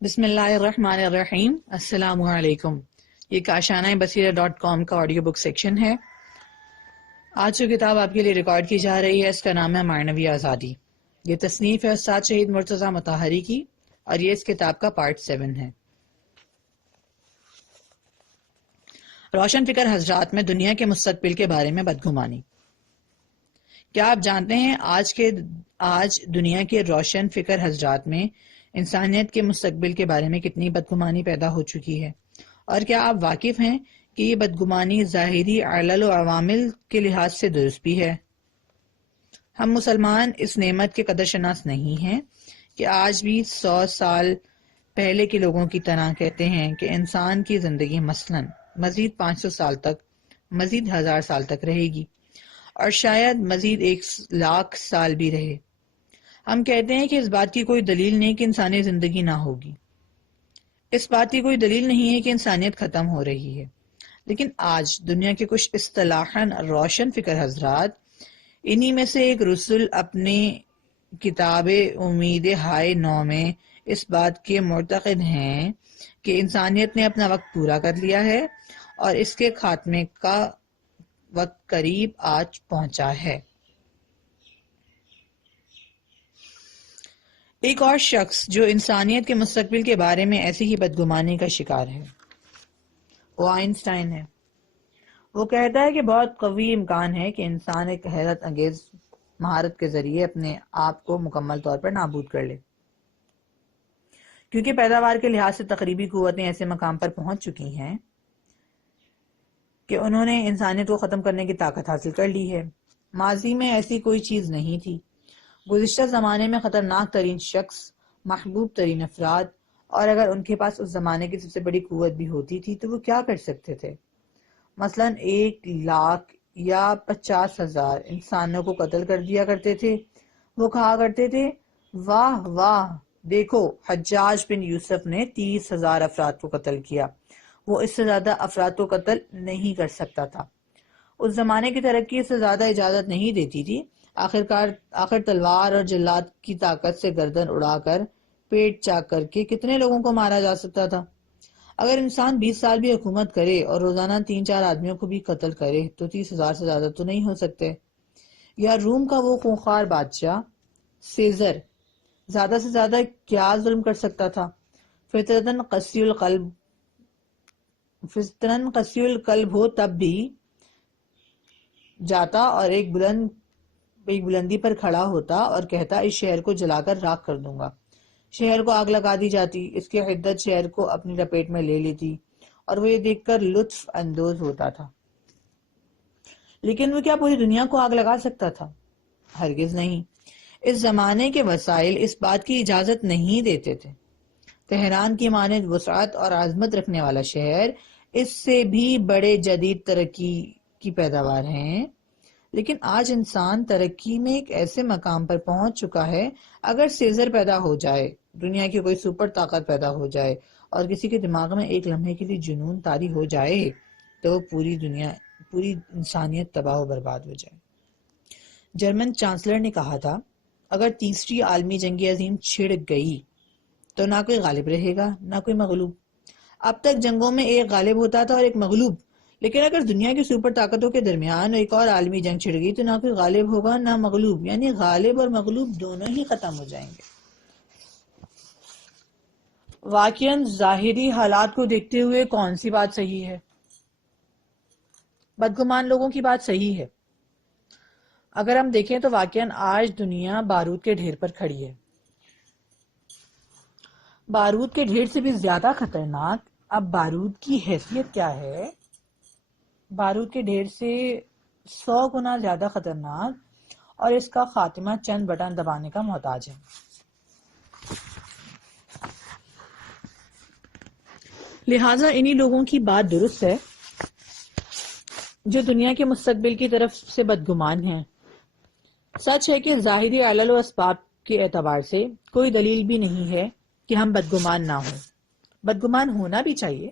بسم اللہ الرحمن الرحیم۔ السلام علیکم۔ یہ کاشانہ بصیرہ.com کا آڈیو بک سیکشن ہے۔ آج جو کتاب آپ کے لیے ریکارڈ کی جا رہی ہے اس کا نام ہے معنوی آزادی۔ یہ تصنیف ہے استاد شہید مرتضی مطہری کی اور یہ اس کتاب کا پارٹ 7 ہے۔ روشن فکر حضرات میں دنیا کے مستقبل کے بارے میں بدگمانی۔ کیا آپ جانتے ہیں آج دنیا کے روشن فکر حضرات میں انسانیت کے مستقبل کے بارے میں کتنی بدگمانی پیدا ہو چکی ہے؟ اور کیا آپ واقف ہیں کہ یہ بدگمانی ظاہری علل و عوامل کے لحاظ سے درست بھی ہے؟ ہم مسلمان اس نعمت کے قدر شناس نہیں ہیں کہ آج بھی 100 سال پہلے کے لوگوں کی طرح کہتے ہیں کہ انسان کی زندگی مثلاً مزید 500 سال تک، مزید 1000 سال تک رہے گی اور شاید مزید 1,00,000 سال بھی رہے۔ ہم کہتے ہیں کہ اس بات کی کوئی دلیل نہیں کہ انسانی زندگی نہ ہوگی، اس بات کی کوئی دلیل نہیں ہے کہ انسانیت ختم ہو رہی ہے، لیکن آج دنیا کے کچھ اصطلاحاً روشن فکر حضرات، انہی میں سے ایک رسول، اپنے کتاب امید ہائے نو میں اس بات کے معتقد ہیں کہ انسانیت نے اپنا وقت پورا کر لیا ہے اور اس کے خاتمے کا وقت قریب آج پہنچا ہے۔ ایک اور شخص جو انسانیت کے مستقبل کے بارے میں ایسی ہی بدگمانی کا شکار ہے وہ آئنسٹائن ہے۔ وہ کہتا ہے کہ بہت قوی امکان ہے کہ انسان ایک حیرت انگیز مہارت کے ذریعے اپنے آپ کو مکمل طور پر نابود کر لے، کیونکہ پیداوار کے لحاظ سے تقریبی قوتیں ایسے مقام پر پہنچ چکی ہیں کہ انہوں نے انسانیت کو ختم کرنے کی طاقت حاصل کر لی ہے۔ ماضی میں ایسی کوئی چیز نہیں تھی۔ گزشتہ زمانے میں خطرناک ترین شخص، محبوب ترین افراد، اور اگر ان کے پاس اس زمانے کی سب سے بڑی قوت بھی ہوتی تھی تو وہ کیا کر سکتے تھے؟ مثلاً 1,00,000 یا 50,000 انسانوں کو قتل کر دیا کرتے تھے۔ وہ کہا کرتے تھے، واہ واہ، دیکھو حجاج بن یوسف نے 30,000 افراد کو قتل کیا، وہ اس سے زیادہ افراد کو قتل نہیں کر سکتا تھا۔ اس زمانے کی ترقی اس سے زیادہ اجازت نہیں دیتی تھی۔ آخر تلوار اور جلاد کی طاقت سے گردن اڑا کر، پیٹ چاک کر کے کتنے لوگوں کو مارا جا سکتا تھا؟ اگر انسان 20 سال بھی حکومت کرے اور روزانہ 3-4 آدمیوں کو بھی قتل کرے تو 30,000 سے زیادہ تو نہیں ہو سکتے۔ یا روم کا وہ خونخوار بادشاہ سیزر زیادہ سے زیادہ کیا ظلم کر سکتا تھا؟ فطرتاً قسی القلب ہو تب بھی جاتا اور ایک بلندی پر کھڑا ہوتا اور کہتا، اس شہر کو جلا کر راکھ کر دوں گا۔ شہر کو آگ لگا دی جاتی، اس کی حدت شہر کو اپنی لپیٹ میں لے لیتی اور وہ یہ دیکھ کر لطف اندوز ہوتا تھا۔ لیکن وہ کیا پوری دنیا کو آگ لگا سکتا تھا؟ ہرگز نہیں۔ اس زمانے کے وسائل اس بات کی اجازت نہیں دیتے تھے۔ تہران کی مانند وسعت اور عظمت رکھنے والا شہر اس سے بھی بڑے جدید ترقی کی پیداوار ہیں، لیکن آج انسان ترقی میں ایک ایسے مقام پر پہنچ چکا ہے، اگر سیزر پیدا ہو جائے، دنیا کی کوئی سپر طاقت پیدا ہو جائے اور کسی کے دماغ میں ایک لمحے کے لیے جنون طاری ہو جائے تو پوری انسانیت تباہ و برباد ہو جائے۔ جرمن چانسلر نے کہا تھا، اگر تیسری عالمی جنگ عظیم چھڑ گئی تو نہ کوئی غالب رہے گا نہ کوئی مغلوب۔ اب تک جنگوں میں ایک غالب ہوتا تھا اور ایک مغلوب، لیکن اگر دنیا کی سپر طاقتوں کے درمیان ایک اور عالمی جنگ چھڑ گئی تو نہ کوئی غالب ہوگا نہ مغلوب، یعنی غالب اور مغلوب دونوں ہی ختم ہو جائیں گے۔ واقعاً ظاہری حالات کو دیکھتے ہوئے کون سی بات صحیح ہے؟ بدگمان لوگوں کی بات صحیح ہے۔ اگر ہم دیکھیں تو واقعاً آج دنیا بارود کے ڈھیر پر کھڑی ہے۔ بارود کے ڈھیر سے بھی زیادہ خطرناک اب بارود کی حیثیت کیا ہے؟ بارود کے ڈھیر سے 100 گنا زیادہ خطرناک، اور اس کا خاتمہ چند بٹن دبانے کا محتاج ہے۔ لہٰذا انہی لوگوں کی بات درست ہے جو دنیا کے مستقبل کی طرف سے بدگمان ہیں۔ سچ ہے کہ ظاہری علل و اسباب کے اعتبار سے کوئی دلیل بھی نہیں ہے کہ ہم بدگمان نہ ہوں۔ بدگمان ہونا بھی چاہیے۔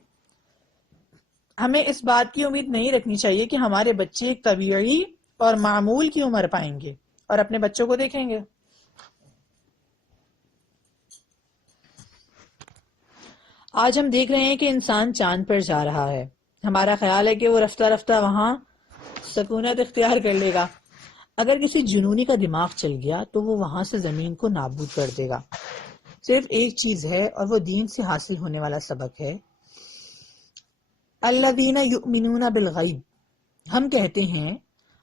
ہمیں اس بات کی امید نہیں رکھنی چاہیے کہ ہمارے بچے ایک طبیعی اور معمول کی عمر پائیں گے اور اپنے بچوں کو دیکھیں گے آج ہم دیکھ رہے ہیں کہ انسان چاند پر جا رہا ہے. ہمارا خیال ہے کہ وہ رفتہ رفتہ وہاں سکونت اختیار کر لے گا. اگر کسی جنونی کا دماغ چل گیا تو وہ وہاں سے زمین کو نابود کر دے گا. صرف ایک چیز ہے اور وہ دین سے حاصل ہونے والا سبق ہے. الذین یؤمنون بالغیب. ہم کہتے ہیں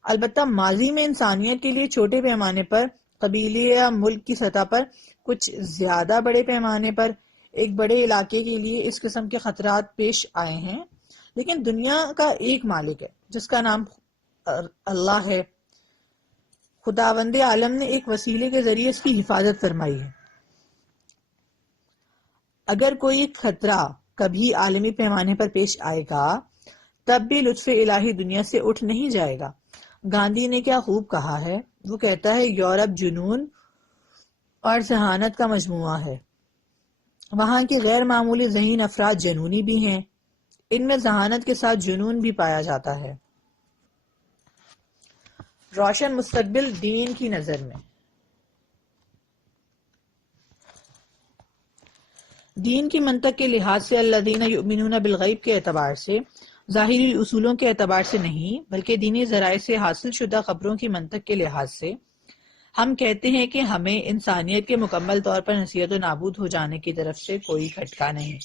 البتہ ماضی میں انسانیت کے لیے چھوٹے پیمانے پر، قبیلے یا ملک کی سطح پر، کچھ زیادہ بڑے پیمانے پر ایک بڑے علاقے کے لیے اس قسم کے خطرات پیش آئے ہیں، لیکن دنیا کا ایک مالک ہے جس کا نام اللہ ہے. خداوند عالم نے ایک وسیلے کے ذریعے اس کی حفاظت فرمائی ہے. اگر کوئی خطرہ کبھی عالمی پیمانے پر پیش آئے گا تب بھی لطف الہی دنیا سے اٹھ نہیں جائے گا. گاندھی نے کیا خوب کہا ہے. وہ کہتا ہے یورپ جنون اور ذہانت کا مجموعہ ہے. وہاں کے غیر معمولی ذہین افراد جنونی بھی ہیں. ان میں ذہانت کے ساتھ جنون بھی پایا جاتا ہے. روشن مستقبل دین کی نظر میں. دین کی منطق کے لحاظ سے الذین یؤمنون بالغیب کے اعتبار سے، ظاہری اصولوں کے اعتبار سے نہیں، بلکہ دینی ذرائع سے حاصل شدہ خبروں کی منطق کے لحاظ سے ہم کہتے ہیں کہ ہمیں انسانیت کے مکمل طور پر نصیحت و نابود ہو جانے کی طرف سے کوئی کھٹکا نہیں.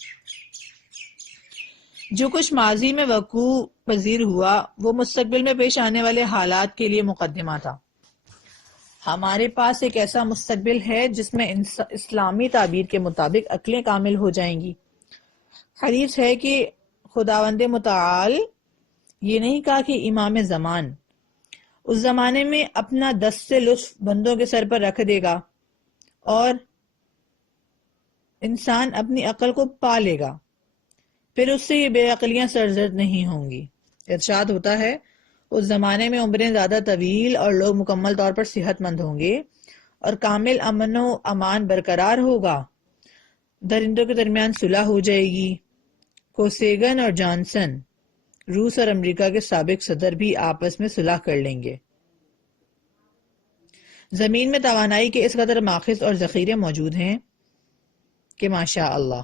جو کچھ ماضی میں وقوع پذیر ہوا وہ مستقبل میں پیش آنے والے حالات کے لیے مقدمہ تھا. ہمارے پاس ایک ایسا مستقبل ہے جس میں اسلامی تعبیر کے مطابق عقلیں کامل ہو جائیں گی. حدیث ہے کہ خداوند متعال یہ نہیں کہا کہ امام زمان اس زمانے میں اپنا دست لطف بندوں کے سر پر رکھ دے گا اور انسان اپنی عقل کو پا لے گا، پھر اس سے یہ بے عقلیاں سرزد نہیں ہوں گی. ارشاد ہوتا ہے اس زمانے میں عمریں زیادہ طویل اور لوگ مکمل طور پر صحت مند ہوں گے اور کامل امن و امان برقرار ہوگا. درندوں کے درمیان صلح ہو جائے گی. کوسیگن اور جانسن، روس اور امریکہ کے سابق صدر بھی آپس میں صلح کر لیں گے. زمین میں توانائی کے اس قدر ماخذ اور ذخیرے موجود ہیں کہ ماشاء اللہ.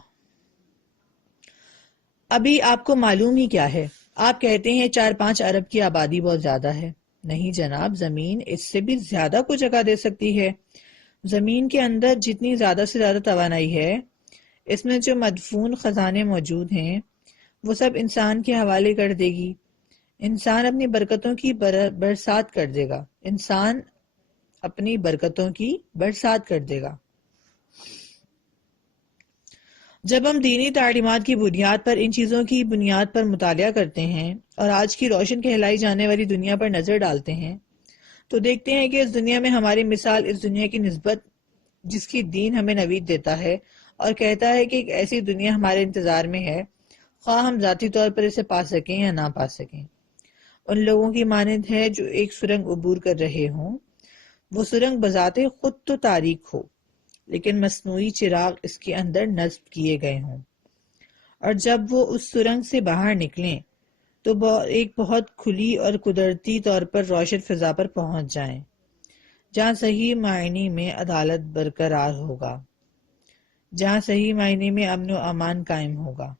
ابھی آپ کو معلوم ہی کیا ہے. آپ کہتے ہیں 4-5 ارب کی آبادی بہت زیادہ ہے. نہیں جناب، زمین اس سے بھی زیادہ کو جگہ دے سکتی ہے. زمین کے اندر جتنی زیادہ سے زیادہ توانائی ہے، اس میں جو مدفون خزانے موجود ہیں وہ سب انسان کے حوالے کر دے گی. انسان اپنی برکتوں کی برسات کر دے گا. انسان اپنی برکتوں کی برسات کر دے گا. جب ہم دینی تعلیمات کی بنیاد پر ان چیزوں کی بنیاد پر مطالعہ کرتے ہیں اور آج کی روشن کہلائی جانے والی دنیا پر نظر ڈالتے ہیں تو دیکھتے ہیں کہ اس دنیا میں ہماری مثال اس دنیا کی نسبت جس کی دین ہمیں نوید دیتا ہے اور کہتا ہے کہ ایک ایسی دنیا ہمارے انتظار میں ہے، خواہ ہم ذاتی طور پر اسے پا سکیں یا نہ پا سکیں. ان لوگوں کی مانند ہے جو ایک سرنگ عبور کر رہے ہوں. وہ سرنگ بذات خود تو تاریک ہو لیکن مصنوعی چراغ اس کے اندر نصب کیے گئے ہوں، اور جب وہ اس سرنگ سے باہر نکلیں تو ایک بہت کھلی اور قدرتی طور پر روشن فضا پر پہنچ جائیں جہاں صحیح معنی میں عدالت برقرار ہوگا، جہاں صحیح معنی میں امن و امان قائم ہوگا،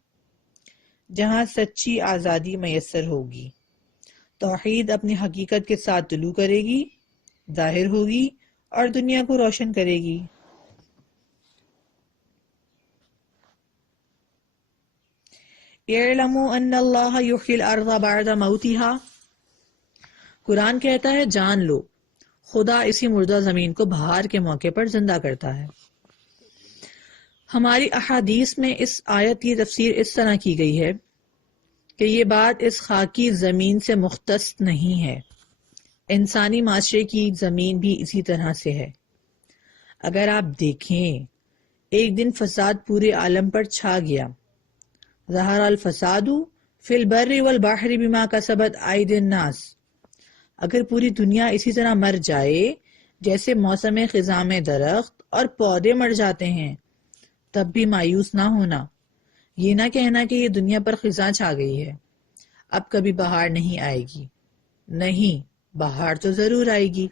جہاں سچی آزادی میسر ہوگی. توحید اپنی حقیقت کے ساتھ طلوع کرے گی، ظاہر ہوگی اور دنیا کو روشن کرے گی. اعلموا ان اللہ یحیی الارض بعد موتها. قرآن کہتا ہے جان لو خدا اسی مردہ زمین کو بہار کے موقع پر زندہ کرتا ہے. ہماری احادیث میں اس آیت کی تفسیر اس طرح کی گئی ہے کہ یہ بات اس خاکی زمین سے مختص نہیں ہے، انسانی معاشرے کی زمین بھی اسی طرح سے ہے. اگر آپ دیکھیں ایک دن فساد پورے عالم پر چھا گیا. ظہر الفساد فی البر والبحر بما کسبت ایدی الناس. اگر پوری دنیا اسی طرح مر جائے جیسے موسم خزاں میں درخت اور پودے مر جاتے ہیں تب بھی مایوس نہ ہونا. یہ نہ کہنا کہ یہ دنیا پر خزاں چھا گئی ہے، اب کبھی بہار نہیں آئے گی. نہیں، بہار تو ضرور آئے گی.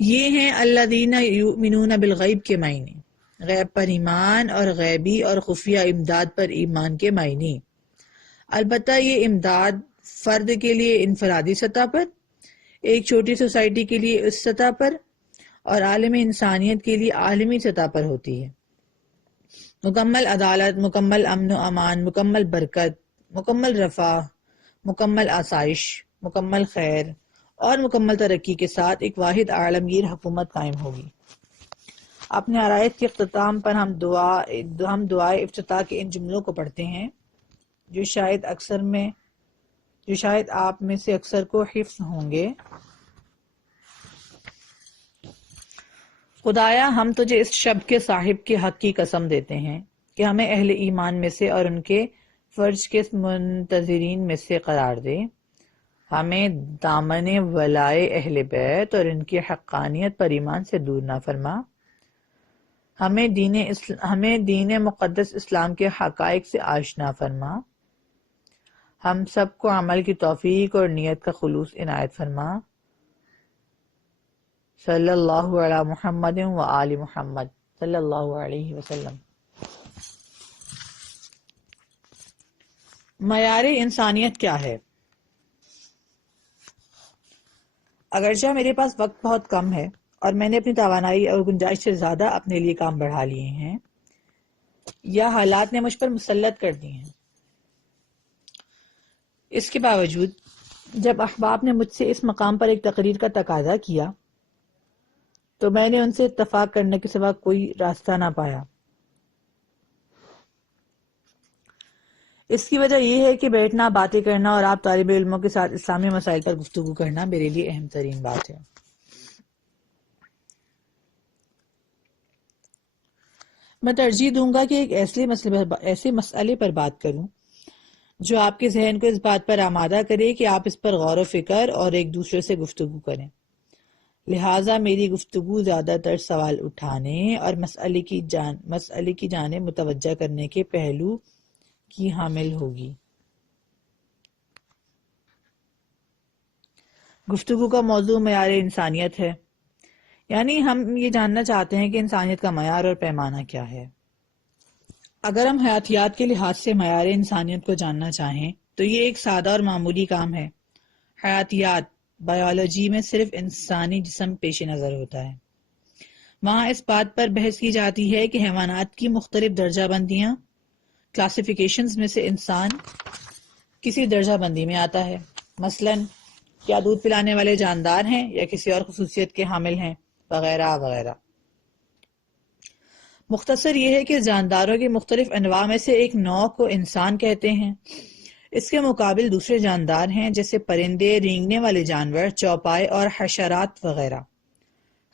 یہ ہیں الذین یؤمنون بالغیب کے معنی. غیب پر ایمان اور غیبی اور خفیہ امداد پر ایمان کے معنی۔ البتہ یہ امداد فرد کے لیے انفرادی سطح پر، ایک چھوٹی سوسائٹی کے لیے اس سطح پر، اور عالم انسانیت کے لیے عالمی سطح پر ہوتی ہے۔ مکمل عدالت، مکمل امن و امان، مکمل برکت، مکمل رفاه، مکمل آسائش، مکمل خیر اور مکمل ترقی کے ساتھ ایک واحد عالمگیر حکومت قائم ہوگی۔ اپنے آرائز کے اختتام پر ہم دعائے افتتاح کے ان جملوں کو پڑھتے ہیں جو شاید آپ میں سے اکثر کو حفظ ہوں گے۔ خدایا، ہم تجھے اس شب کے صاحب کے حق کی قسم دیتے ہیں کہ ہمیں اہل ایمان میں سے اور ان کے فرج کے منتظرین میں سے قرار دے، ہمیں دامن ولائے اہل بیت اور ان کی حقانیت پر ایمان سے دور نہ فرما، ہمیں دین مقدس اسلام کے حقائق سے آشنا فرما، ہم سب کو عمل کی توفیق اور نیت کا خلوص عنایت فرما۔ صلی اللہ علی محمد و آل محمد صلی اللہ علیہ وسلم۔ معیار انسانیت کیا ہے؟ اگرچہ میرے پاس وقت بہت کم ہے اور میں نے اپنی توانائی اور گنجائش سے زیادہ اپنے لیے کام بڑھا لیے ہیں یا حالات نے مجھ پر مسلط کر دی ہیں، اس کے باوجود جب احباب نے مجھ سے اس مقام پر ایک تقریر کا تقاضا کیا تو میں نے ان سے اتفاق کرنے کے سوا کوئی راستہ نہ پایا۔ اس کی وجہ یہ ہے کہ بیٹھنا، باتیں کرنا اور آپ طالب علموں کے ساتھ اسلامی مسائل پر گفتگو کرنا میرے لیے اہم ترین بات ہے۔ میں ترجیح دوں گا کہ ایک ایسے مسئلے پر بات کروں جو آپ کے ذہن کو اس بات پر آمادہ کرے کہ آپ اس پر غور و فکر اور ایک دوسرے سے گفتگو کریں۔ لہٰذا میری گفتگو زیادہ تر سوال اٹھانے اور مسئلے کی جانب متوجہ کرنے کے پہلو کی حامل ہوگی۔ گفتگو کا موضوع معیار انسانیت ہے، یعنی ہم یہ جاننا چاہتے ہیں کہ انسانیت کا معیار اور پیمانہ کیا ہے۔ اگر ہم حیاتیات کے لحاظ سے معیار انسانیت کو جاننا چاہیں تو یہ ایک سادہ اور معمولی کام ہے۔ حیاتیات، بائیولوجی میں صرف انسانی جسم پیش نظر ہوتا ہے۔ وہاں اس بات پر بحث کی جاتی ہے کہ حیوانات کی مختلف درجہ بندیاں، کلاسیفیکیشنز میں سے انسان کسی درجہ بندی میں آتا ہے، مثلا کیا دودھ پلانے والے جاندار ہیں یا کسی اور خصوصیت کے حامل ہیں، وغیرہ وغیرہ۔ مختصر یہ ہے کہ جانداروں کی مختلف انواع میں سے ایک نوع کو انسان کہتے ہیں۔ اس کے مقابل دوسرے جاندار ہیں جیسے پرندے، رینگنے والے جانور، چوپائے اور حشرات وغیرہ۔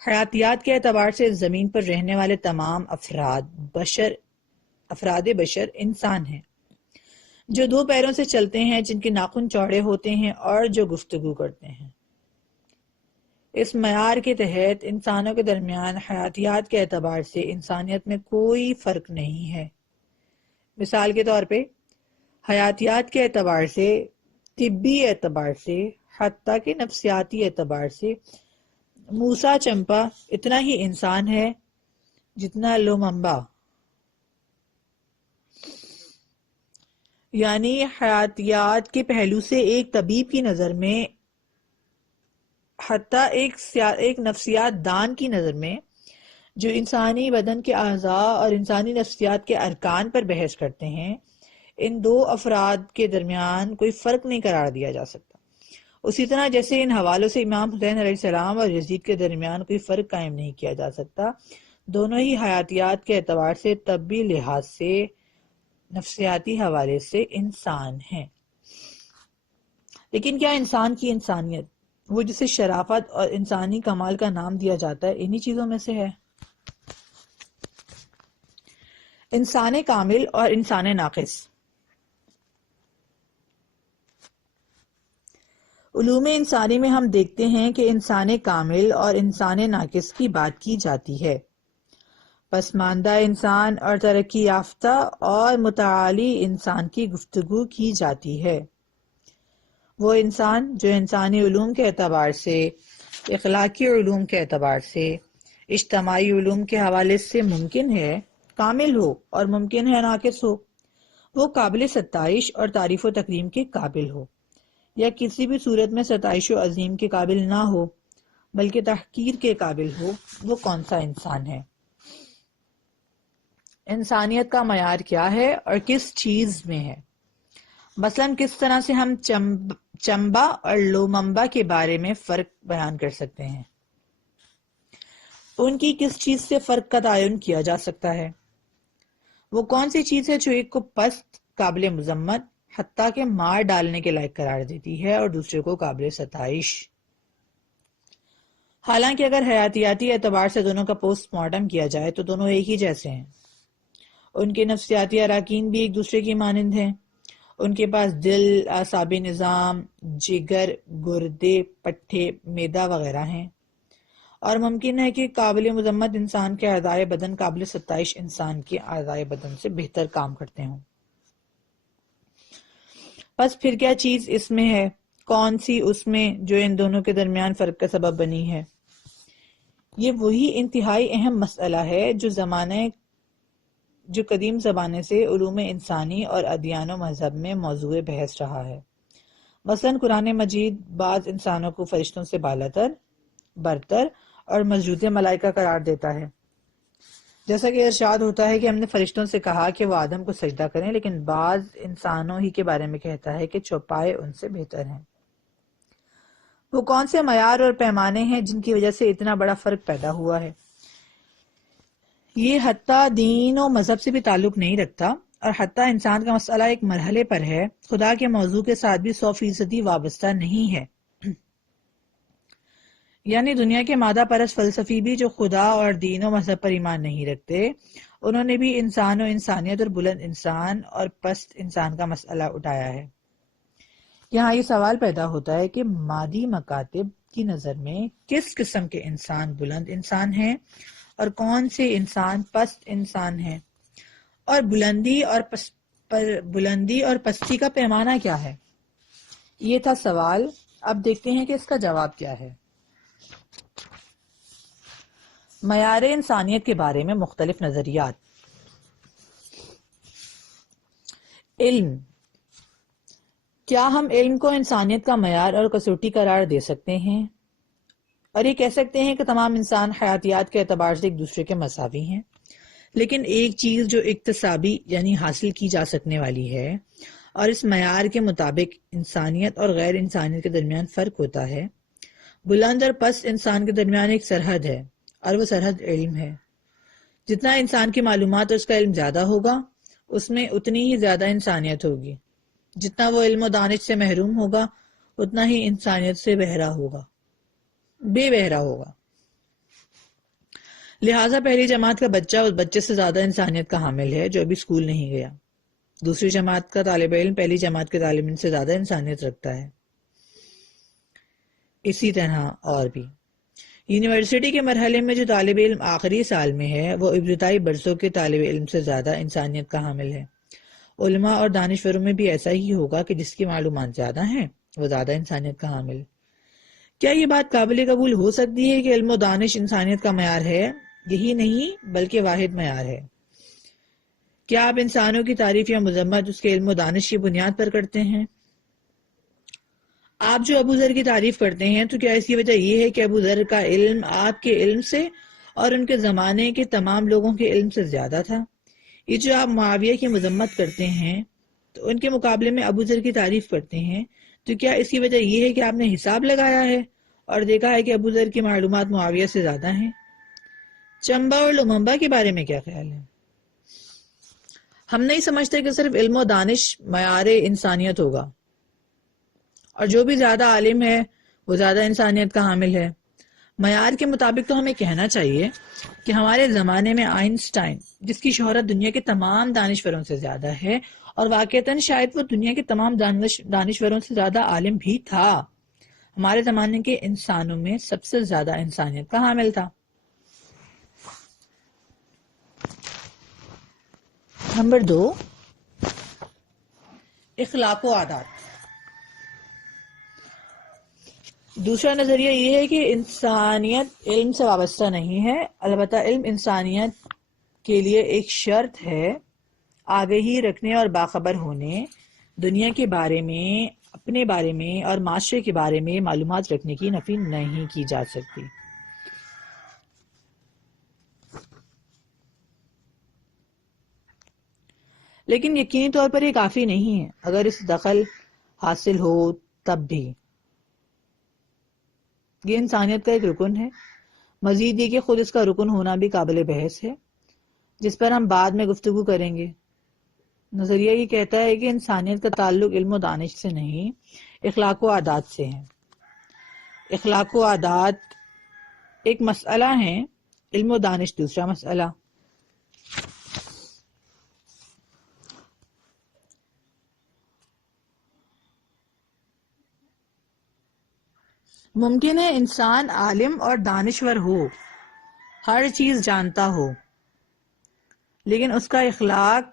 حیاتیات کے اعتبار سے زمین پر رہنے والے تمام افراد بشر انسان ہیں، جو دو پیروں سے چلتے ہیں، جن کے ناخن چوڑے ہوتے ہیں اور جو گفتگو کرتے ہیں۔ اس معیار کے تحت انسانوں کے درمیان حیاتیات کے اعتبار سے انسانیت میں کوئی فرق نہیں ہے۔ مثال کے طور پہ حیاتیات کے اعتبار سے، طبی اعتبار سے، حتیٰ کہ نفسیاتی اعتبار سے موسیٰ چمپا اتنا ہی انسان ہے جتنا لوممبا۔ یعنی حیاتیات کے پہلو سے ایک طبیب کی نظر میں، حتیٰ ایک نفسیات دان کی نظر میں، جو انسانی بدن کے اعضاء اور انسانی نفسیات کے ارکان پر بحث کرتے ہیں، ان دو افراد کے درمیان کوئی فرق نہیں قرار دیا جا سکتا۔ اسی طرح جیسے ان حوالوں سے امام حسین علیہ السلام اور یزید کے درمیان کوئی فرق قائم نہیں کیا جا سکتا، دونوں ہی حیاتیات کے اعتبار سے، طبی لحاظ سے، نفسیاتی حوالے سے انسان ہیں۔ لیکن کیا انسان کی انسانیت، وہ جسے شرافت اور انسانی کمال کا نام دیا جاتا ہے، انہی چیزوں میں سے ہے؟ انسان کامل اور انسان ناقص۔ علوم انسانی میں ہم دیکھتے ہیں کہ انسان کامل اور انسان ناقص کی بات کی جاتی ہے۔ پسماندہ انسان اور ترقی یافتہ اور متعالی انسان کی گفتگو کی جاتی ہے۔ وہ انسان جو انسانی علوم کے اعتبار سے، اخلاقی علوم کے اعتبار سے، اجتماعی علوم کے حوالے سے ممکن ہے کامل ہو اور ممکن ہے ناقص ہو، وہ قابل ستائش اور تعریف و تکریم کے قابل ہو، یا کسی بھی صورت میں ستائش و عظیم کے قابل نہ ہو بلکہ تحقیر کے قابل ہو، وہ کون سا انسان ہے؟ انسانیت کا معیار کیا ہے اور کس چیز میں ہے؟ مثلاً کس طرح سے ہم چمبا اور لوممبا کے بارے میں فرق بیان کر سکتے ہیں؟ ان کی کس چیز سے فرق کا تعین کیا جا سکتا ہے؟ وہ کون سی چیز ہے جو ایک کو پست، قابل مذمت، حتیٰ کہ مار ڈالنے کے لائق قرار دیتی ہے اور دوسرے کو قابل ستائش؟ حالانکہ اگر حیاتیاتی اعتبار سے دونوں کا پوسٹ مارٹم کیا جائے تو دونوں ایک ہی جیسے ہیں۔ ان کے نفسیاتی اراکین بھی ایک دوسرے کی مانند ہیں۔ ان کے پاس دل، اعصابی نظام، جگر، گردے، پٹھے، معدہ وغیرہ ہیں، اور ممکن ہے کہ قابل مذمت انسان کے اعضائے بدن قابل ستائش انسان کے اعضائے بدن سے بہتر کام کرتے ہوں۔ بس پھر کیا چیز اس میں ہے، کون سی اس میں، جو ان دونوں کے درمیان فرق کا سبب بنی ہے؟ یہ وہی انتہائی اہم مسئلہ ہے جو قدیم زمانے سے علوم انسانی اور ادیان و مذہب میں موضوع بحث رہا ہے۔ مثلاً قرآن مجید بعض انسانوں کو فرشتوں سے بالاتر، برتر اور مسجود ملائکہ قرار دیتا ہے، جیسا کہ ارشاد ہوتا ہے کہ ہم نے فرشتوں سے کہا کہ وہ آدم کو سجدہ کریں، لیکن بعض انسانوں ہی کے بارے میں کہتا ہے کہ چوپائے ان سے بہتر ہیں۔ وہ کون سے معیار اور پیمانے ہیں جن کی وجہ سے اتنا بڑا فرق پیدا ہوا ہے؟ یہ حتیٰ دین و مذہب سے بھی تعلق نہیں رکھتا، اور حتیٰ انسان کا مسئلہ ایک مرحلے پر ہے، خدا کے موضوع کے ساتھ بھی 100% وابستہ نہیں ہے۔ یعنی دنیا کے مادہ پرست فلسفی بھی جو خدا اور دین و مذہب پر ایمان نہیں رکھتے، انہوں نے بھی انسان و انسانیت اور بلند انسان اور پست انسان کا مسئلہ اٹھایا ہے۔ یہاں یہ سوال پیدا ہوتا ہے کہ مادی مکاتب کی نظر میں کس قسم کے انسان بلند انسان ہیں اور کون سے انسان پست انسان ہیں، اور بلندی اور پستی کا پیمانہ کیا ہے؟ یہ تھا سوال۔ اب دیکھتے ہیں کہ اس کا جواب کیا ہے۔ معیار انسانیت کے بارے میں مختلف نظریات۔ علم۔ کیا ہم علم کو انسانیت کا معیار اور کسوٹی قرار دے سکتے ہیں اور یہ کہہ سکتے ہیں کہ تمام انسان حیاتیات کے اعتبار سے ایک دوسرے کے مساوی ہیں؟ لیکن ایک چیز جو اکتسابی یعنی حاصل کی جا سکنے والی ہے، اور اس معیار کے مطابق انسانیت اور غیر انسانیت کے درمیان فرق ہوتا ہے۔ بلند اور پست انسان کے درمیان ایک سرحد ہے، اور وہ سرحد علم ہے۔ جتنا انسان کی معلومات اور اس کا علم زیادہ ہوگا، اس میں اتنی ہی زیادہ انسانیت ہوگی۔ جتنا وہ علم و دانش سے محروم ہوگا، اتنا ہی انسانیت سے بے بہرا ہوگا۔ لہٰذا پہلی جماعت کا بچہ اس بچے سے زیادہ انسانیت کا حامل ہے جو ابھی اسکول نہیں گیا۔ دوسری جماعت کا طالب علم پہلی جماعت کے طالب علم سے زیادہ انسانیت رکھتا ہے۔ اسی طرح اور بھی یونیورسٹی کے مرحلے میں جو طالب علم آخری سال میں ہے، وہ ابتدائی برسوں کے طالب علم سے زیادہ انسانیت کا حامل ہے۔ علماء اور دانشوروں میں بھی ایسا ہی ہوگا کہ جس کی معلومات زیادہ ہیں وہ زیادہ انسانیت کا حامل۔ کیا یہ بات قابل قبول ہو سکتی ہے کہ علم و دانش انسانیت کا معیار ہے؟ یہی نہیں بلکہ واحد معیار ہے۔ کیا آپ انسانوں کی تعریف یا مذمت اس کے علم و دانش کی بنیاد پر کرتے ہیں؟ آپ جو ابو ذر کی تعریف کرتے ہیں تو کیا اس کی وجہ یہ ہے کہ ابو ذر کا علم آپ کے علم سے اور ان کے زمانے کے تمام لوگوں کے علم سے زیادہ تھا؟ یہ جو آپ معاویہ کی مذمت کرتے ہیں تو ان کے مقابلے میں ابو ذر کی تعریف کرتے ہیں، تو کیا اس کی وجہ یہ ہے کہ آپ نے حساب لگایا ہے اور دیکھا ہے کہ ابو ذر کی معلومات معاویہ سے زیادہ ہیں؟ چمبا اور لوممبا کے بارے میں کیا خیال ہے؟ ہم نہیں سمجھتے کہ صرف علم و دانش معیار انسانیت ہوگا، اور جو بھی زیادہ عالم ہے وہ زیادہ انسانیت کا حامل ہے۔ معیار کے مطابق تو ہمیں کہنا چاہیے کہ ہمارے زمانے میں آئنسٹائن، جس کی شہرت دنیا کے تمام دانشوروں سے زیادہ ہے، اور واقعتاً شاید وہ دنیا کے تمام دانشوروں سے زیادہ عالم بھی تھا، ہمارے زمانے کے انسانوں میں سب سے زیادہ انسانیت کا حامل تھا۔ نمبر 2، اخلاق و عادات۔ دوسرا نظریہ یہ ہے کہ انسانیت علم سے وابستہ نہیں ہے، البتہ علم انسانیت کے لیے ایک شرط ہے۔ آگہی رکھنے اور باخبر ہونے، دنیا کے بارے میں، اپنے بارے میں اور معاشرے کے بارے میں معلومات رکھنے کی نفی نہیں کی جا سکتی۔ لیکن یقینی طور پر یہ کافی نہیں ہے۔ اگر اس دخل حاصل ہو تب بھی یہ انسانیت کا ایک رکن ہے۔ مزید یہ کہ خود اس کا رکن ہونا بھی قابل بحث ہے، جس پر ہم بعد میں گفتگو کریں گے۔ نظریہ یہ کہتا ہے کہ انسانیت کا تعلق علم و دانش سے نہیں، اخلاق و عادات سے ہے۔ اخلاق و عادات ایک مسئلہ ہیں، علم و دانش دوسرا مسئلہ۔ ممکن ہے انسان عالم اور دانشور ہو، ہر چیز جانتا ہو، لیکن اس کا اخلاق،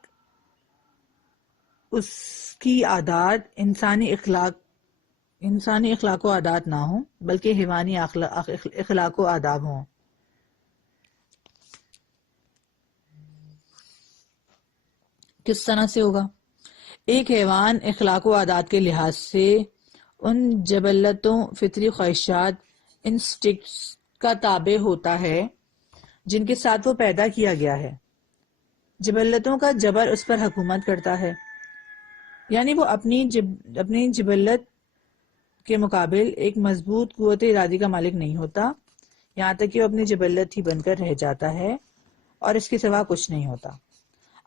اس کی عادات انسانی اخلاق و عادات نہ ہوں، بلکہ حیوانی اخلاق و آداب ہوں۔ کس طرح سے ہوگا؟ ایک حیوان اخلاق و عادات کے لحاظ سے ان جبلتوں، فطری خواہشات، انسٹکٹس کا تابع ہوتا ہے جن کے ساتھ وہ پیدا کیا گیا ہے۔ جبلتوں کا جبر اس پر حکومت کرتا ہے، یعنی وہ اپنی جبلت کے مقابل ایک مضبوط قوت ارادی کا مالک نہیں ہوتا، یہاں تک کہ وہ اپنی جبلت ہی بن کر رہ جاتا ہے اور اس کے سوا کچھ نہیں ہوتا۔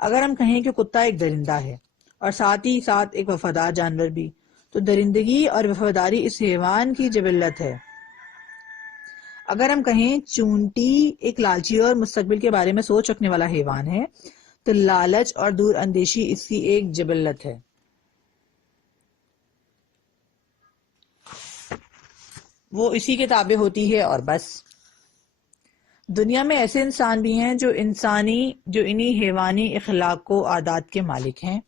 اگر ہم کہیں کہ کتا ایک درندہ ہے اور ساتھ ہی ساتھ ایک وفادار جانور بھی، تو درندگی اور وفاداری اس حیوان کی جبلت ہے۔ اگر ہم کہیں چونٹی ایک لالچی اور مستقبل کے بارے میں سوچ رکھنے والا حیوان ہے، تو لالچ اور دور اندیشی اس کی ایک جبلت ہے۔ وہ اسی کے تابع ہوتی ہے اور بس۔ دنیا میں ایسے انسان بھی ہیں جو انہی حیوانی اخلاق و عادات کے مالک ہیں،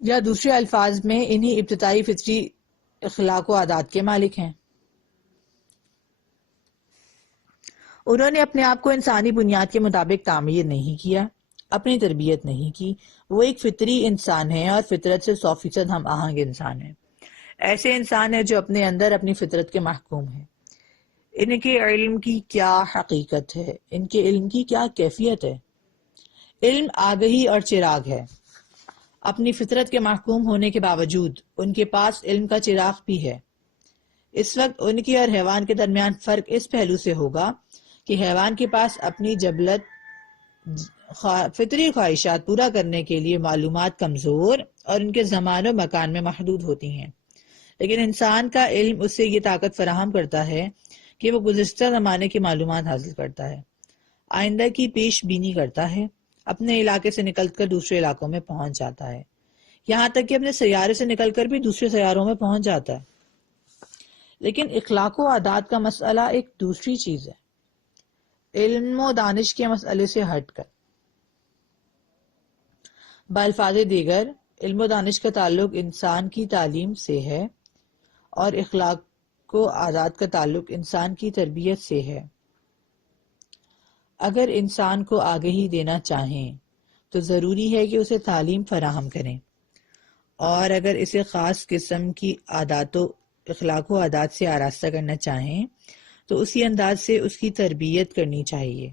یا دوسرے الفاظ میں انہی ابتدائی فطری اخلاق و عادات کے مالک ہیں۔ انہوں نے اپنے آپ کو انسانی بنیاد کے مطابق تعمیر نہیں کیا، اپنی تربیت نہیں کی، وہ ایک فطری انسان ہیں اور فطرت سے 100% ہم آہنگ انسان ہیں۔ ایسے انسان ہیں جو اپنے اندر اپنی فطرت کے محکوم ہیں۔ ان کے علم کی کیا حقیقت ہے، ان کے علم کی کیا کیفیت ہے؟ علم آگہی اور چراغ ہے۔ اپنی فطرت کے محکوم ہونے کے باوجود ان کے پاس علم کا چراغ بھی ہے۔ اس وقت ان کے اور حیوان کے درمیان فرق اس پہلو سے ہوگا کہ حیوان کے پاس اپنی جبلت، فطری خواہشات پورا کرنے کے لیے معلومات کمزور اور ان کے زمان و مکان میں محدود ہوتی ہیں، لیکن انسان کا علم اسے یہ طاقت فراہم کرتا ہے کہ وہ گزشتہ زمانے کی معلومات حاصل کرتا ہے، آئندہ کی پیش بینی کرتا ہے، اپنے علاقے سے نکل کر دوسرے علاقوں میں پہنچ جاتا ہے، یہاں تک کہ اپنے سیارے سے نکل کر بھی دوسرے سیاروں میں پہنچ جاتا ہے۔ لیکن اخلاق و عادات کا مسئلہ ایک دوسری چیز ہے، علم و دانش کے مسئلے سے ہٹ کر۔ بالفاظ دیگر، علم و دانش کا تعلق انسان کی تعلیم سے ہے اور اخلاق و عادات کا تعلق انسان کی تربیت سے ہے۔ اگر انسان کو آگہی دینا چاہیں تو ضروری ہے کہ اسے تعلیم فراہم کریں، اور اگر اسے خاص قسم کی عادات و اخلاق و عادات سے آراستہ کرنا چاہیں تو اسی انداز سے اس کی تربیت کرنی چاہیے،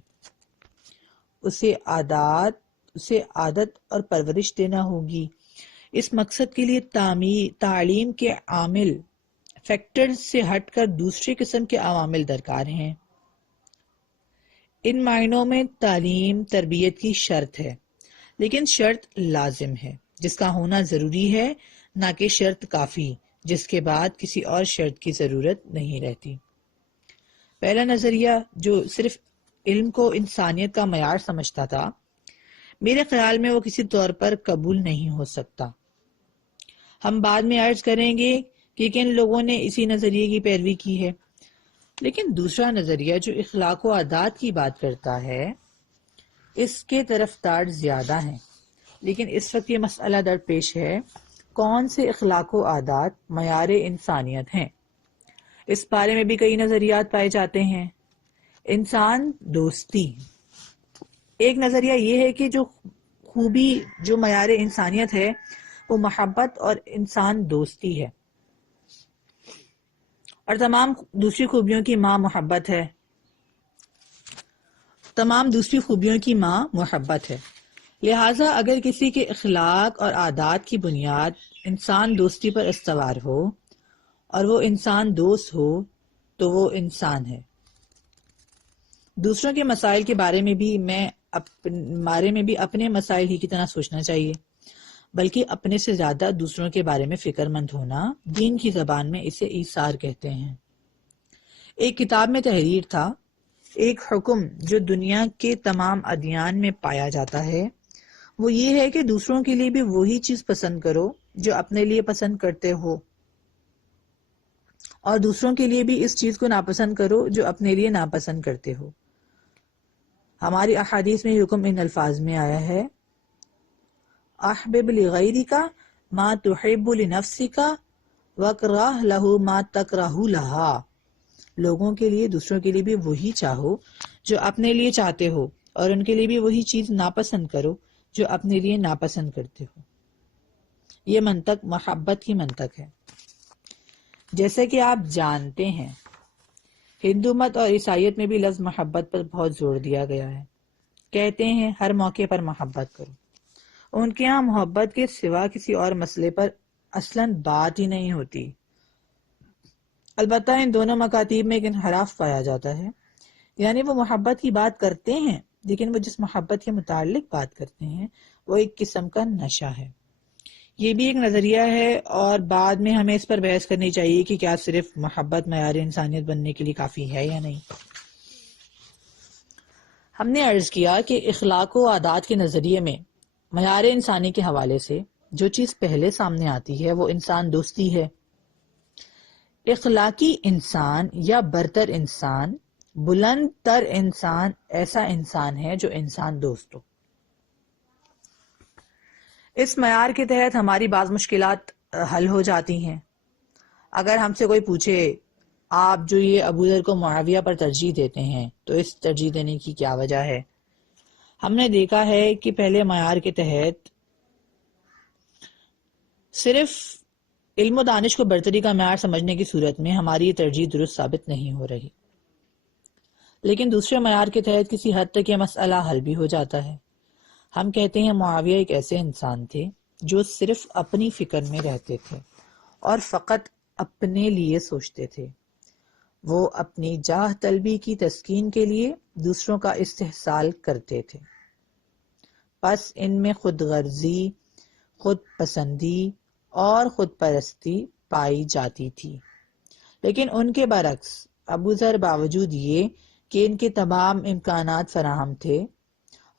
اسے عادت اور پرورش دینا ہوگی۔ اس مقصد کے لیے تعلیم کے عامل فیکٹر سے ہٹ کر دوسرے قسم کے عوامل درکار ہیں۔ ان معنوں میں تعلیم تربیت کی شرط ہے، لیکن شرط لازم ہے جس کا ہونا ضروری ہے، نہ کہ شرط کافی جس کے بعد کسی اور شرط کی ضرورت نہیں رہتی۔ پہلا نظریہ جو صرف علم کو انسانیت کا معیار سمجھتا تھا، میرے خیال میں وہ کسی طور پر قبول نہیں ہو سکتا۔ ہم بعد میں عرض کریں گے کہ کن لوگوں نے اسی نظریے کی پیروی کی ہے۔ لیکن دوسرا نظریہ جو اخلاق و عادات کی بات کرتا ہے، اس کے طرفدار زیادہ ہیں، لیکن اس وقت یہ مسئلہ درپیش ہے، کون سے اخلاق و عادات معیار انسانیت ہیں؟ اس بارے میں بھی کئی نظریات پائے جاتے ہیں۔ انسان دوستی، ایک نظریہ یہ ہے کہ جو خوبی، جو معیار انسانیت ہے وہ محبت اور انسان دوستی ہے، اور تمام دوسری خوبیوں کی ماں محبت ہے۔ تمام دوسری خوبیوں کی ماں محبت ہے۔ لہٰذا اگر کسی کے اخلاق اور عادات کی بنیاد انسان دوستی پر استوار ہو اور وہ انسان دوست ہو تو وہ انسان ہے۔ دوسروں کے مسائل کے بارے میں بھی اپنے مسائل ہی کی طرح سوچنا چاہیے، بلکہ اپنے سے زیادہ دوسروں کے بارے میں فکر مند ہونا، دین کی زبان میں اسے ایثار کہتے ہیں۔ ایک کتاب میں تحریر تھا، ایک حکم جو دنیا کے تمام ادیان میں پایا جاتا ہے وہ یہ ہے کہ دوسروں کے لیے بھی وہی چیز پسند کرو جو اپنے لیے پسند کرتے ہو، اور دوسروں کے لیے بھی اس چیز کو ناپسند کرو جو اپنے لیے ناپسند کرتے ہو۔ ہماری احادیث میں حکم ان الفاظ میں آیا ہے، احبب لغیرک ما تحب لنفسک واکرہ لہ ما تکرہ لہا۔ لوگوں کے لیے، دوسروں کے لیے بھی وہی چاہو جو اپنے لیے چاہتے ہو، اور ان کے لیے بھی وہی چیز ناپسند کرو جو اپنے لیے ناپسند کرتے ہو۔ یہ منطق محبت کی منطق ہے۔ جیسے کہ آپ جانتے ہیں ہندو مت اور عیسائیت میں بھی لفظ محبت پر بہت زور دیا گیا ہے۔ کہتے ہیں ہر موقع پر محبت کرو۔ ان کے ہاں محبت کے سوا کسی اور مسئلے پر اصلاً بات ہی نہیں ہوتی۔ البتہ ان دونوں مکاتیب میں ایک انحراف پایا جاتا ہے، یعنی وہ محبت کی بات کرتے ہیں لیکن وہ جس محبت کے متعلق بات کرتے ہیں وہ ایک قسم کا نشہ ہے۔ یہ بھی ایک نظریہ ہے، اور بعد میں ہمیں اس پر بحث کرنی چاہیے کہ کیا صرف محبت معیار انسانیت بننے کے لیے کافی ہے یا نہیں۔ ہم نے عرض کیا کہ اخلاق و عادات کے نظریے میں معیار انسانی کے حوالے سے جو چیز پہلے سامنے آتی ہے وہ انسان دوستی ہے۔ اخلاقی انسان یا برتر انسان، بلند تر انسان ایسا انسان ہے جو انسان دوست ہو۔ اس معیار کے تحت ہماری بعض مشکلات حل ہو جاتی ہیں۔ اگر ہم سے کوئی پوچھے آپ جو یہ ابوذر کو معاویہ پر ترجیح دیتے ہیں تو اس ترجیح دینے کی کیا وجہ ہے، ہم نے دیکھا ہے کہ پہلے معیار کے تحت صرف علم و دانش کو برتری کا معیار سمجھنے کی صورت میں ہماری یہ ترجیح درست ثابت نہیں ہو رہی، لیکن دوسرے معیار کے تحت کسی حد تک یہ مسئلہ حل بھی ہو جاتا ہے۔ ہم کہتے ہیں معاویہ ایک ایسے انسان تھے جو صرف اپنی فکر میں رہتے تھے اور فقط اپنے لیے سوچتے تھے۔ وہ اپنی جاہ طلبی کی تسکین کے لیے دوسروں کا استحصال کرتے تھے، پس ان میں خود غرضی، خود پسندی اور خود پرستی پائی جاتی تھی۔ لیکن ان کے برعکس ابوذر باوجود یہ کہ ان کے تمام امکانات فراہم تھے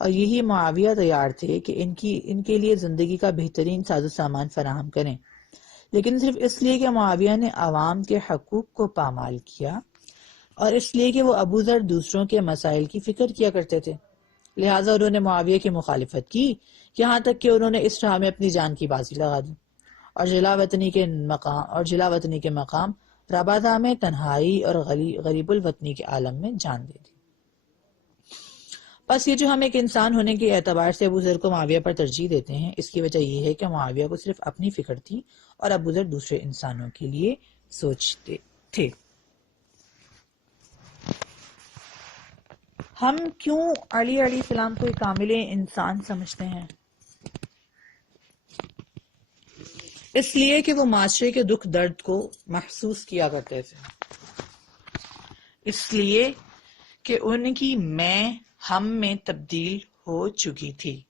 اور یہی معاویہ تیار تھے کہ ان کے لیے زندگی کا بہترین ساز و سامان فراہم کریں، لیکن صرف اس لیے کہ معاویہ نے عوام کے حقوق کو پامال کیا اور اس لیے کہ وہ ابوذر دوسروں کے مسائل کی فکر کیا کرتے تھے، لہٰذا انہوں نے معاویہ کی مخالفت کی، یہاں تک کہ انہوں نے اس راہ میں اپنی جان کی بازی لگا دی اور جلا وطنی کے مقام رباطہ میں تنہائی اور غریب الوطنی کے عالم میں جان دے دی۔ بس یہ جو ہم ایک انسان ہونے کے اعتبار سے ابوذر کو معاویہ پر ترجیح دیتے ہیں، اس کی وجہ یہ ہے کہ معاویہ کو صرف اپنی فکر تھی اور ابوذر دوسرے انسانوں کے لیے سوچتے تھے۔ ہم کیوں علیہ السلام کو ایک کامل انسان سمجھتے ہیں؟ اس لیے کہ وہ معاشرے کے دکھ درد کو محسوس کیا کرتے تھے، اس لیے کہ ان کی میں ہم میں تبدیل ہو چکی تھی،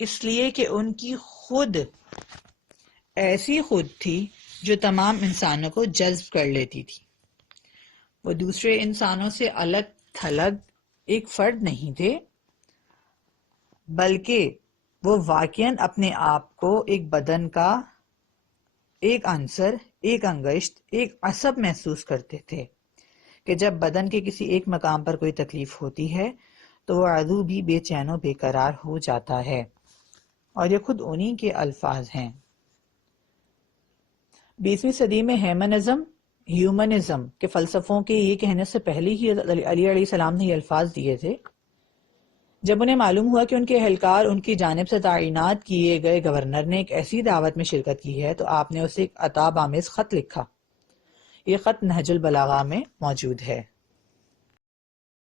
اس لیے کہ ان کی خود ایسی خود تھی جو تمام انسانوں کو جذب کر لیتی تھی۔ وہ دوسرے انسانوں سے الگ تھلگ ایک فرد نہیں تھے، بلکہ وہ واقعاً اپنے آپ کو ایک بدن کا ایک عنصر، ایک انگشت، ایک عصب محسوس کرتے تھے کہ جب بدن کے کسی ایک مقام پر کوئی تکلیف ہوتی ہے تو وہ عضو بھی بے چین و بے قرار ہو جاتا ہے، اور یہ خود انہی کے الفاظ ہیں۔ 20ویں صدی میں ہیمنزم ہیومنزم کے فلسفوں کے یہ کہنے سے پہلے ہی علی علیہ السلام نے یہ الفاظ دیے تھے۔ جب انہیں معلوم ہوا کہ ان کے اہلکار ان کی جانب سے تعینات کیے گئے گورنر نے ایک ایسی دعوت میں شرکت کی ہے تو آپ نے اسے ایک عتاب آمیز خط لکھا۔ یہ خط نہج البلاغہ میں موجود ہے۔